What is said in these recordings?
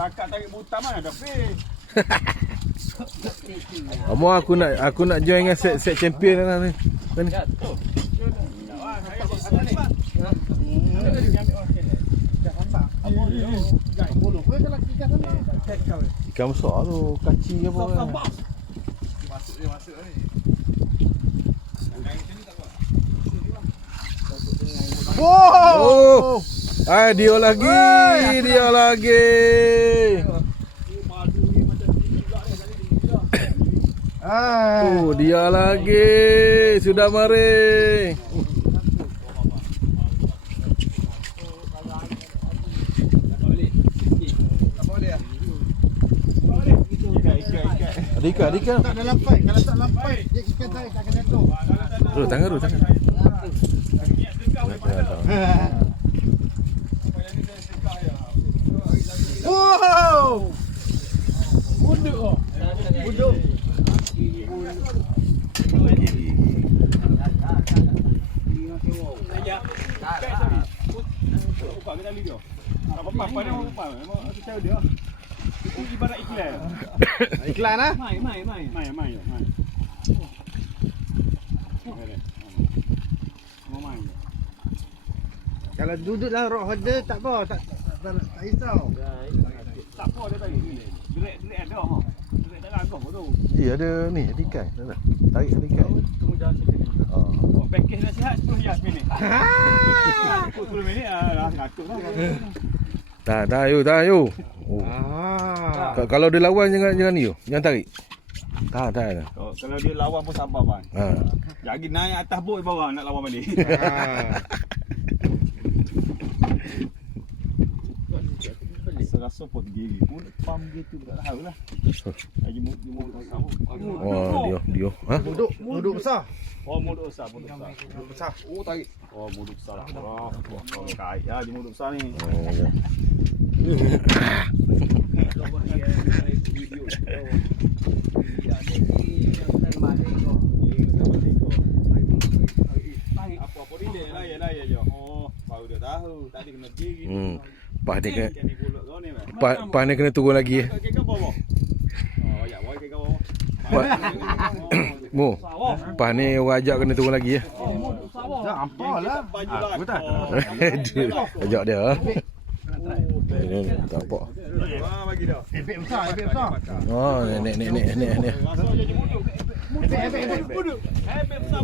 Kakak tarik butam mana ada pay. Amo aku nak join dengan set champion lah ni. Ni. Ikan besar tu, kaci ke apa kan? Masuk ni. Oh! Dia lagi. Dia lagi. Sudah mari. Adika. Tak ada lampai. Kalau tak lampai, dia ikan saya tak akan jatuh. Tangan. Wow! Buduk. Buka ke tali dia. Apa dia mau buka. Memang aku cari dia. Itu ibarat iklan. Iklan ah? Mai. Kalau duduklah rock holder tak apa, tak risau. Tak apa dia tarik ni. Direct ada ha. Direct tak agak tu. Ada ni, ada ikan. Tarik ada ikan. Tunggu dah sikit. Oh, package nasihat 10 minit. 10 minit dah ngatuk lah. Dah ayo. Kalau dia lawan jangan ni yo. Jangan tarik. Dah. Kalau dia lawan pun sabar bang. Jadi naik atas bot bawah nak lawan balik. Serasa pot gigi pun pam gitu tak tahu lah. Aje muduk besar. Dia. Ha? Muduk besar. Muduk besar. Oh tarik. Muduk besar. Kau kait ya di muduk besar ni. Apa dia lah ya. Baru dia tahu. Tadi kena gigi. Pas ni kena turun lagi. Mu. Pas ni orang ajak kena turun lagi ya. Dah ampalah. Aku tak. Ajak dia. Tak apa. Bagi dah. Ebek besar. Nek.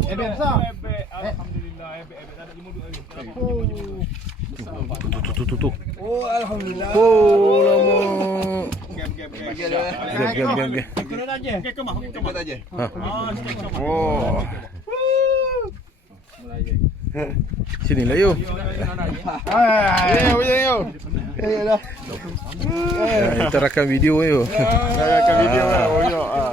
Ebek besar. Alhamdulillah ebek tak ada muduk lagi. Tu. Alhamdulillah. Lama. Gam. Kena aja. Kemah aja. Sini lah yo. Ayo. Kita rakam video yo. Rakam video lah.